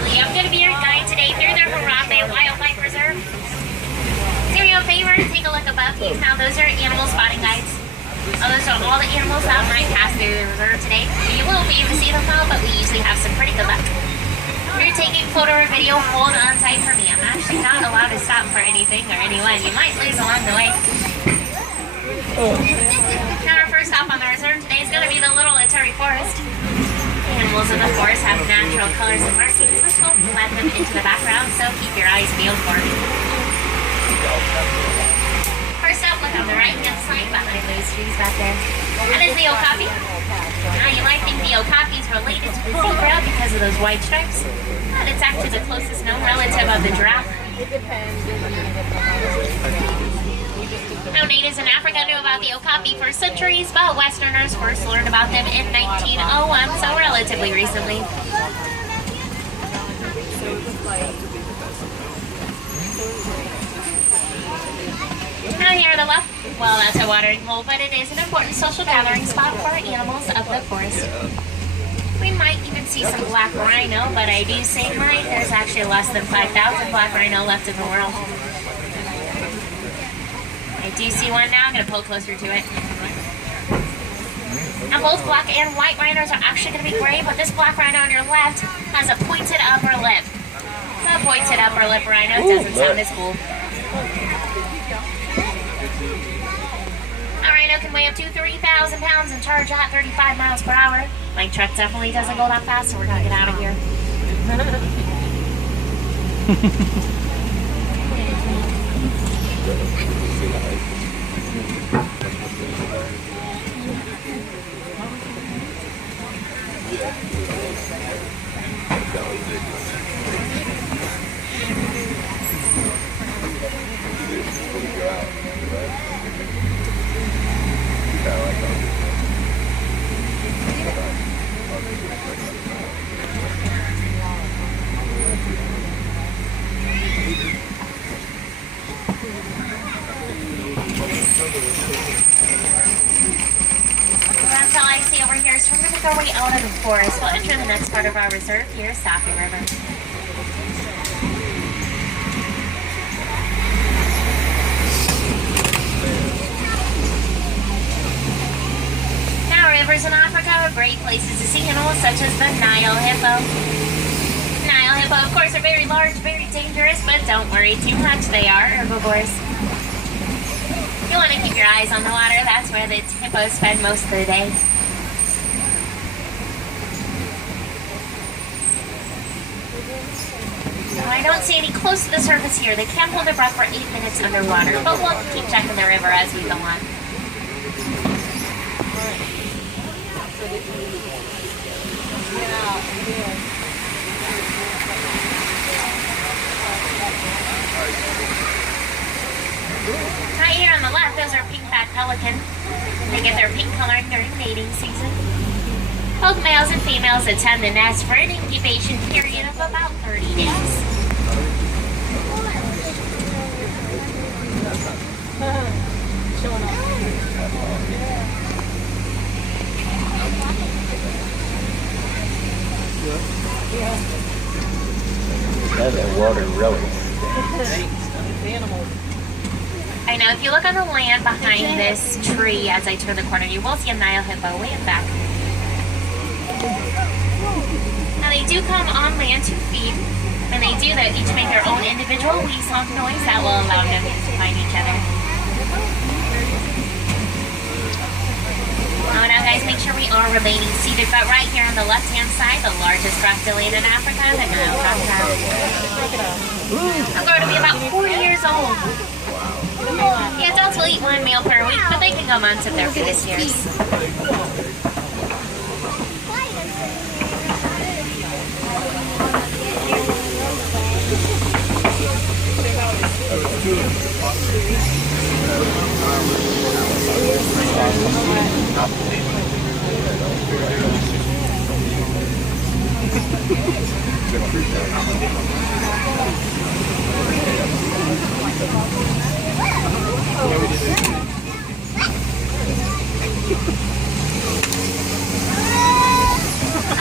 I'm going to be your guide today through the Harambe Wild Life Reserve. Do me a favor, take a look above these. Now, those are animal spotting guides. Those are all the animals that might pass through the reserve today. You will be able to see them all, but we usually have some pretty good luck. If you're taking photo or video, hold on tight for me. I'm actually not allowed to stop for anything or anyone. You might lose along the way. Now, our first stop on the reserve today is going to be the little Atari Forest. Animals in the forest have natural colors and markings, which will blend them into the background, so keep your eyes peeled for it. First up, look on the right-hand side behind those trees back there. That is the okapi. Now, you might think the okapi is related to the zebra because of those white stripes, but it's actually the closest known relative of the giraffe. Now, natives in Africa knew about the okapi for centuries, but Westerners first learned about them in 1901, so relatively recently. Now, here on the left, well, that's a watering hole, but it is an important social gathering spot for animals of the forest. We might even see some black rhino, but I do say might. There's actually less than 5,000 black rhino left in the world. I do see one now. I'm going to pull closer to it. Now, both black and white rhinos are actually going to be gray, but this black rhino on your left has a pointed upper lip. The pointed upper lip rhino doesn't sound as cool. A rhino can weigh up to 3,000 pounds and charge at 35 miles per hour. My truck definitely doesn't go that fast, so we're going to get out of here. That's all I see over here, so we're going to make our way out of the forest. We'll enter the next part of our reserve here, Safi River. Now, rivers in Africa are great places to see animals such as the Nile Hippo. Nile Hippo, of course, are very large, very dangerous, but don't worry too much, they are herbivores. You want to keep your eyes on the water. That's where the hippos spend most of the day. Now, I don't see any close to the surface here. They can hold their breath for 8 minutes underwater, but we'll keep checking the river as we go on. Right here on the left, those are pink Fat Pelican. They get their pink coloring during mating season. Both males and females attend the nest for an incubation period of about 30 days. That's that water really. I know, if you look on the land behind this tree as I turn the corner, you will see a Nile Hippo way in back. Now, they do come on land to feed, and they do that each make their own individual weasel noise that will allow them to find each other. Now, guys, make sure we are remaining seated, but right here on the left-hand side, the largest crocodile in Africa, the Nile crocodile. I'm going to be about 40 years old. Yeah, adults will eat one meal per week, but they can go months if they're fetus years.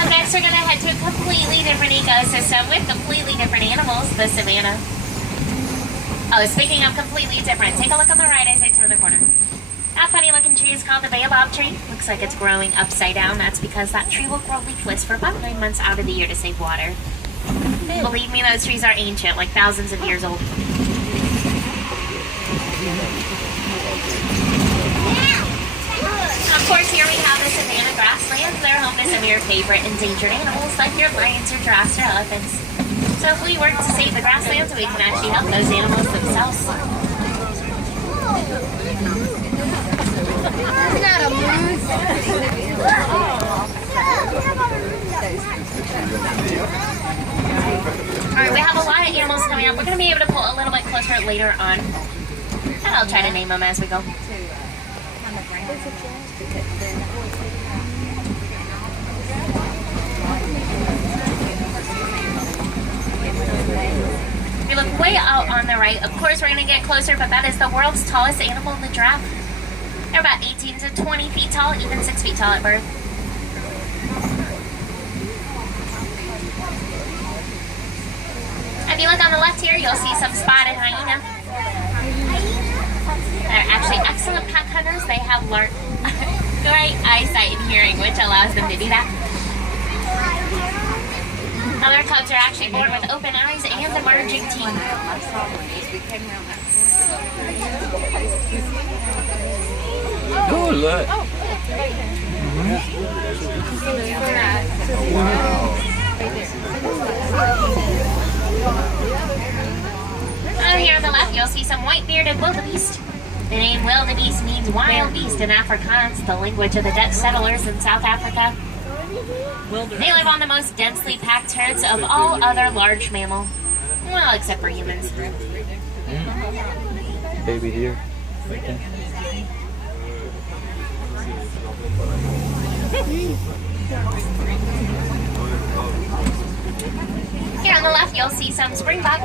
Next, we're going to head to a completely different ecosystem with completely different animals, the savannah. Oh, speaking of completely different, take a look on the right as I turn the corner. That funny looking tree is called the Baobab Tree. Looks like it's growing upside down. That's because that tree will grow leafless for about 9 months out of the year to save water. Believe me, those trees are ancient, like thousands of years old. Of course, here we have the Savannah Grasslands. They're home to some of your favorite endangered animals, like your lions or giraffes or elephants. So if we work to save the grasslands, we can actually help those animals themselves. Not a moose. Alright, we have a lot of animals coming up. We're going to be able to pull a little bit closer later on. And I'll try to name them as we go. If you look way out on the right, of course we're going to get closer, but that is the world's tallest animal, the giraffe. They're about 18 to 20 feet tall, even 6 feet tall at birth. If you look on the left here, you'll see some spotted hyena. They're actually excellent pack hunters. They have great eyesight and hearing, which allows them to do that. Other cubs are actually born with open eyes and emerging teeth. Oh, look. Oh, here on the left, you'll see some white-bearded wildebeest. The name wildebeest means wild beast in Afrikaans, the language of the Dutch settlers in South Africa. They live on the most densely packed herds of all other large mammal. Well, except for humans. Baby deer. Here on the left, you'll see some springbok.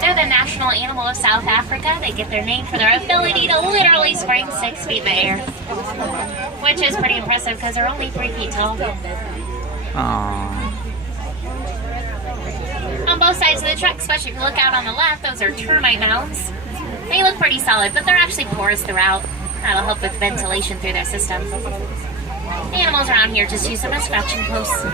They're the national animal of South Africa. They get their name for their ability to literally spring 6 feet in the air. Which is pretty impressive because they're only 3 feet tall. Aww. On both sides of the truck, especially if you look out on the left, those are termite mounds. They look pretty solid, but they're actually porous throughout. That'll help with ventilation through their system. Animals around here just use them as scratching posts.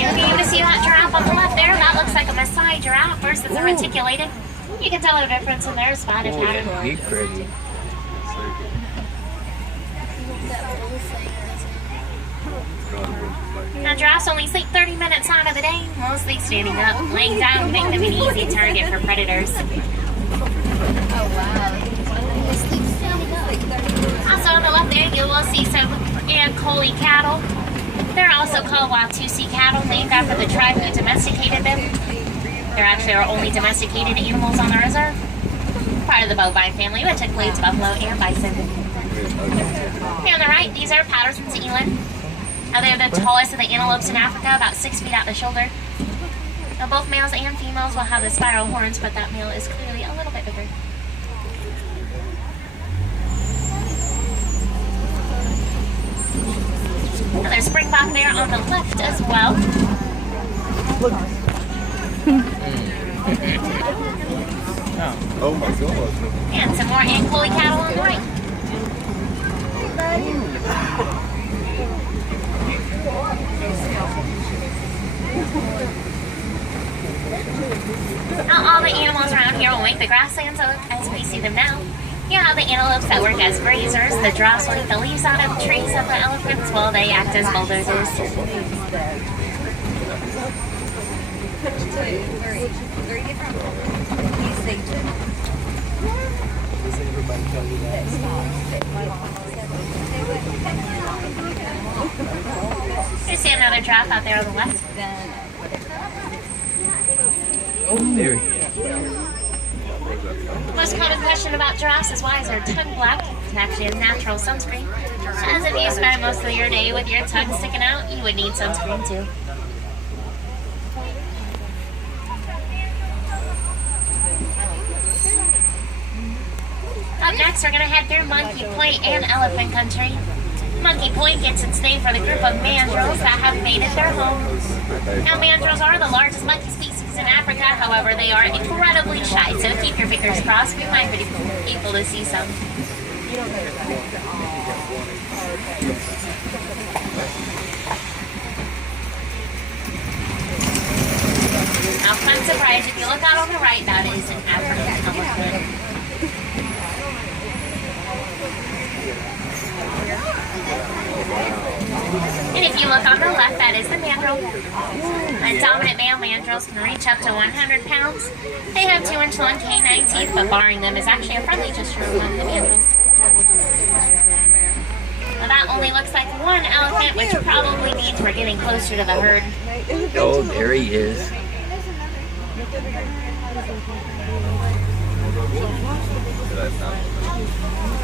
You'll be able to see that giraffe on the left there. That looks like a Maasai giraffe versus a reticulated. You can tell the difference in their spotted pattern. He's pretty. Now, giraffes only sleep 30 minutes out of the day, mostly standing up. Laying down to make them an easy target for predators. Also on the left there, you will see some Ankoli cattle. They're also called Watusi cattle, named after the tribe who domesticated them. They're actually our only domesticated animals on the reserve. Part of the bovine family, which includes buffalo and bison. Here on the right, these are Patterson's eland. Now they're the tallest of the antelopes in Africa, about 6 feet at the shoulder. Now both males and females will have the spiral horns, but that male is clearly a little bit bigger. Now there's springbok there on the left as well. Oh my god. And some more Ankoli cattle on the right. Now all the animals around here will make the grasslands look as we see them now. You have the antelopes that work as grazers, the giraffes will eat the leaves out of the trees, and the elephants, well, they act as bulldozers. You see another giraffe out there on the left. Oh, there he is. Most common question about giraffes is why is their tongue black? It's actually a natural sunscreen. As if you spend most of your day with your tongue sticking out, you would need sunscreen too. Up next, we're going to head through Monkey Point and Elephant Country. Monkey Point gets its name for the group of mandrills that have made it their homes. Now, mandrills are the largest monkey species in Africa, however, they are incredibly shy, so keep your fingers crossed. We might be able to see some. Now, fun surprise, if you look out on the right, that is an African elephant. And if you look on the left, that is the mandrill. And dominant male mandrills can reach up to 100 pounds. They have 2-inch long canine teeth, but barring them is actually a friendly gesture among the mandrills. Now that only looks like one elephant, which probably means we're getting closer to the herd. Oh, there he is.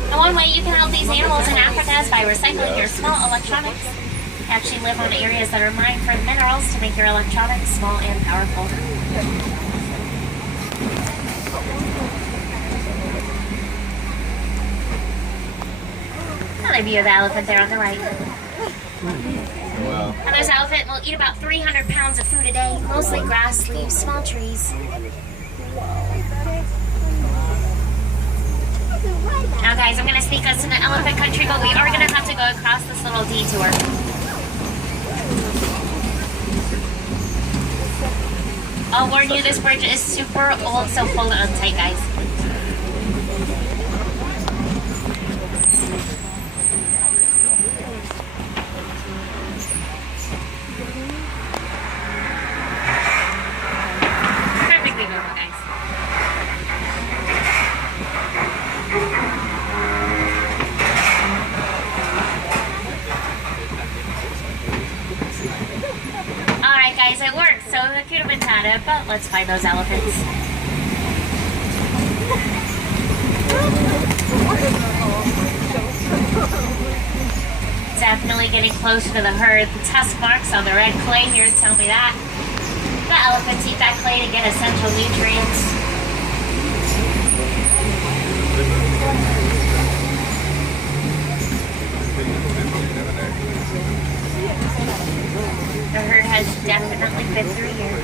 And one way you can help these animals in Africa is by recycling your small electronics. They actually live on areas that are mined for minerals to make your electronics small and powerful. Another view of the elephant there on the right. Wow. Now this elephant will eat about 300 pounds of food a day, mostly grass, leaves, small trees. Now guys, I'm going to sneak us into elephant country, but we are going to have to go across this little detour. I'll warn you, this bridge is super old, so hold on tight, guys. Perfectly normal, guys. Alright guys, it worked, so the could have been tied, but let's find those elephants. Definitely getting closer to the herd. The tusk marks on the red clay here tell me that. The elephants eat that clay to get essential nutrients. The herd has definitely been through here.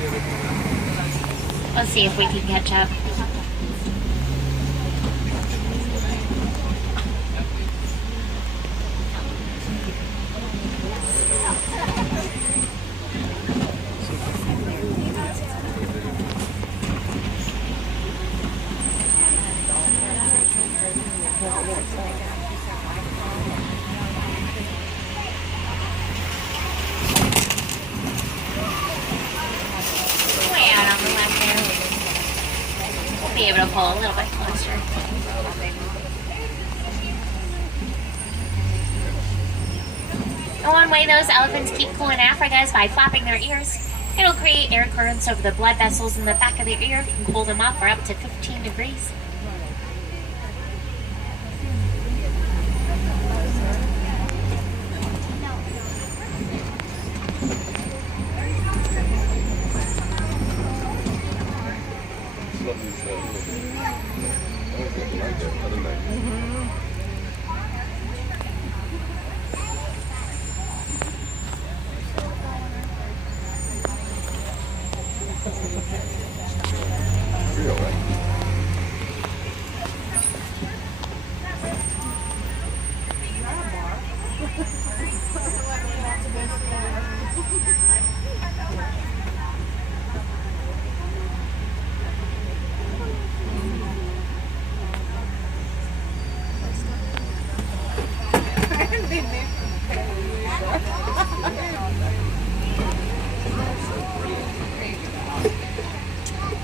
Let's see if we can catch up. Way out on the left there. We'll be able to pull a little bit closer. And one way those elephants keep cool in Africa is by flapping their ears. It'll create air currents over the blood vessels in the back of their ear and cool them off for up to 15 degrees.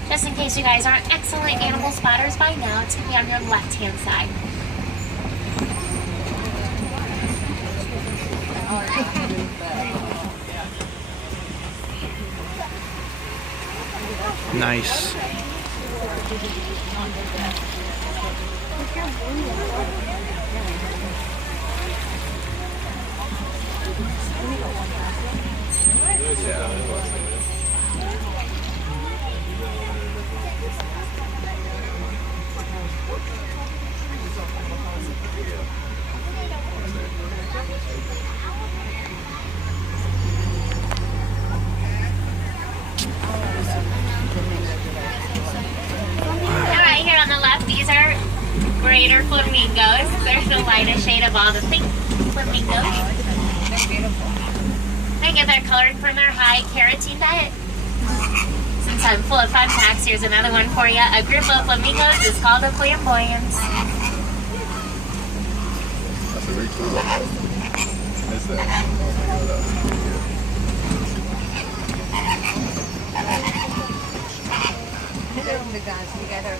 Just in case you guys aren't excellent animal spotters by now, it's going to be on your left-hand side. Nice. Greater flamingos. They're the lightest shade of all the pink flamingos. They get their coloring from their high carotene diet. Since I'm full of fun facts, here's another one for you. A group of flamingos is called a flamboyance. That's a very cool one. What's that? The guys together.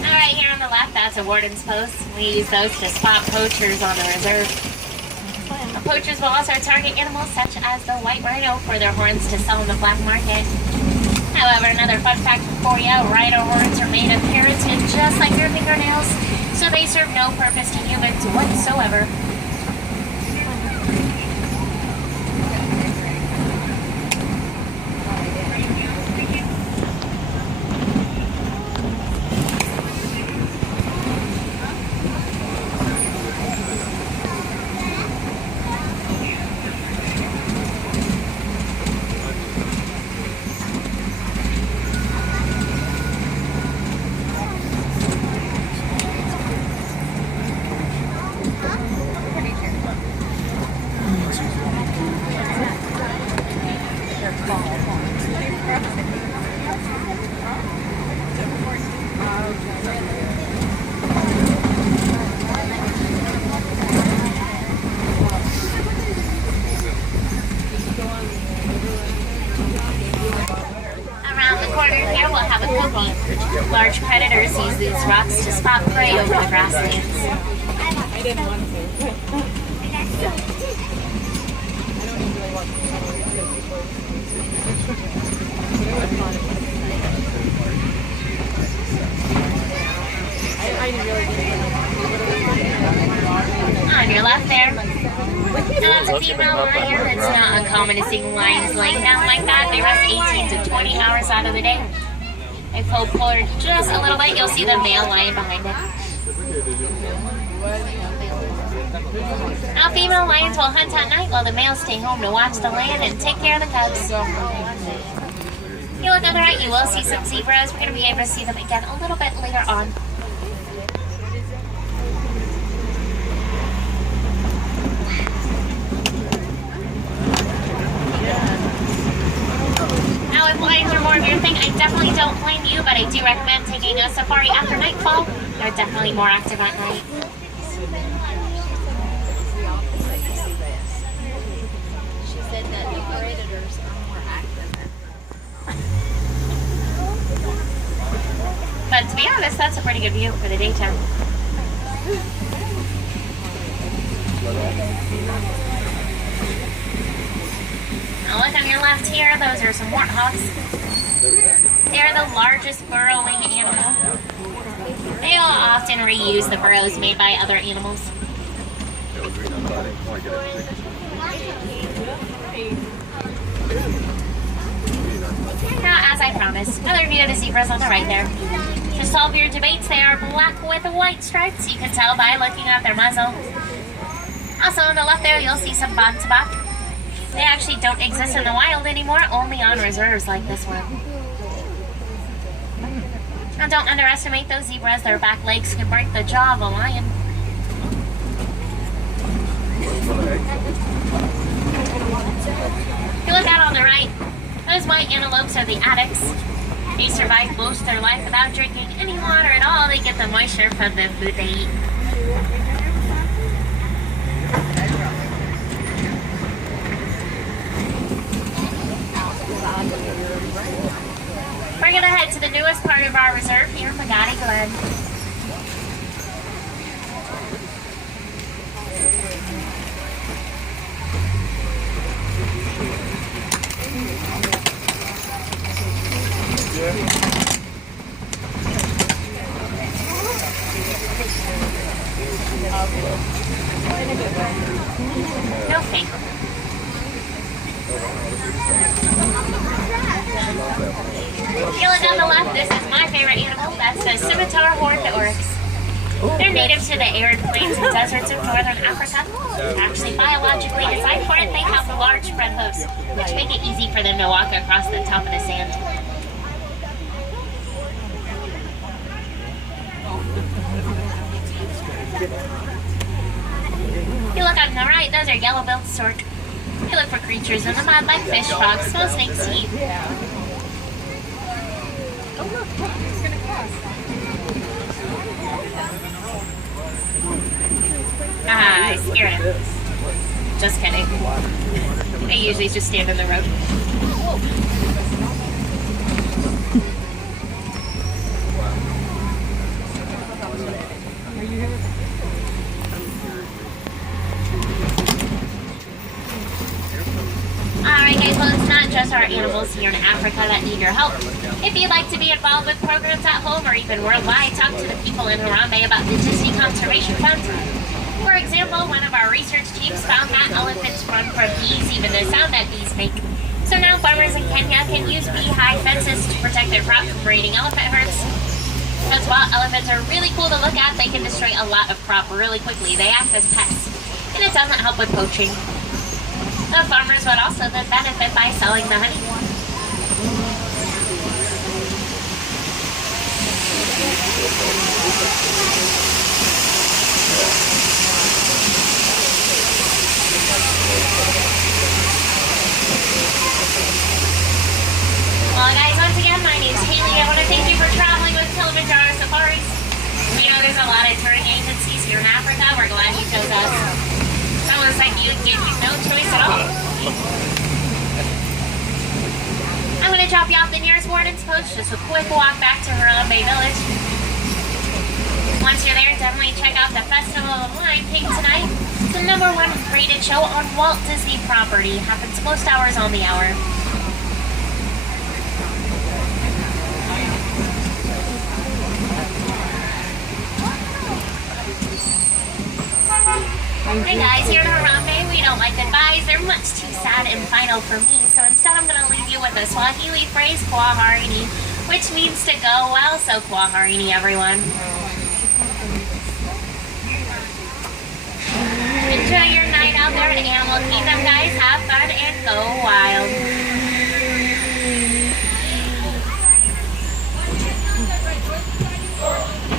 Alright, here on the left, that's a warden's post. We use those to spot poachers on the reserve. The poachers will also target animals such as the white rhino for their horns to sell in the black market. However, another fun fact for you, rhino horns are made of keratin just like your fingernails, so they serve no purpose to humans whatsoever. Large predators use these rocks to spot prey over the grasslands. I didn't want to. On your left there. Now that's a female lion. It's not uncommon to see lions laying down like that. They rest 18 to 20 hours out of the day. If pull forward just a little bit, you'll see the male lion behind it. Now female lions will hunt at night while the males stay home to watch the land and take care of the cubs. You look on the right, you will see some zebras. We're going to be able to see them again a little bit later on. Now, if lions are more of your thing, I definitely don't blame you, but I do recommend taking a safari after nightfall. They're definitely more active at night. She said that the predators are more active. But to be honest, that's a pretty good view for the daytime. Now look on your left here, those are some warthogs. They're the largest burrowing animal. They will often reuse the burrows made by other animals. Now, as I promised, another view of the zebras on the right there. To solve your debates, they are black with white stripes. You can tell by looking at their muzzle. Also on the left there, you'll see some Bontebok. They actually don't exist in the wild anymore, only on reserves like this one. Now don't underestimate those zebras. Their back legs can break the jaw of a lion. If you look out on the right, those white antelopes are the addax. They survive most of their life without drinking any water at all. They get the moisture from the food they eat. We're going to head to the newest part of our reserve here, Magadi Glen. No fake. If you look on the left, this is my favorite animal. That's the scimitar horned oryx. They're native to the arid plains and deserts of northern Africa. Actually, biologically designed for it, they have large spread hooves, which make it easy for them to walk across the top of the sand. You look on the right, those are yellow-billed stork. They look for creatures in the mud like fish, frogs, small snakes to eat. Ah, I scared him. Just kidding. They usually just stand in the road. Alright guys, well it's not just our animals here in Africa that need your help. If you'd like to be involved with programs at home or even worldwide, talk to the people in Harambe about the Disney Conservation Fund. For example, one of our research teams found that elephants run from bees, even the sound that bees make. So now farmers in Kenya can use beehive fences to protect their crop from raiding elephant herds. Because while elephants are really cool to look at, they can destroy a lot of crop really quickly. They act as pests, and it doesn't help with poaching. The farmers would also then benefit by selling the honey. Well guys, once again, my name's Haley. I want to thank you for traveling with Kilimanjaro Safaris. We know there's a lot of touring agencies here in Africa. We're glad you chose us. It's almost like you gave you no choice at all. I'm going to drop you off the nearest Warden's post, just a quick walk back to Harambe Village. Once you're there, definitely check out the Festival of Lion King tonight. It's the #1 rated show on Walt Disney property. Happens most hours on the hour. Hey guys, here at Harambe, we don't like goodbyes. They're much too sad and final for me, so instead I'm going to leave you with a Swahili phrase, kwaharini, which means to go well, so kwaharini everyone. Enjoy your night out there at Animal Kingdom, guys. Have fun and go wild.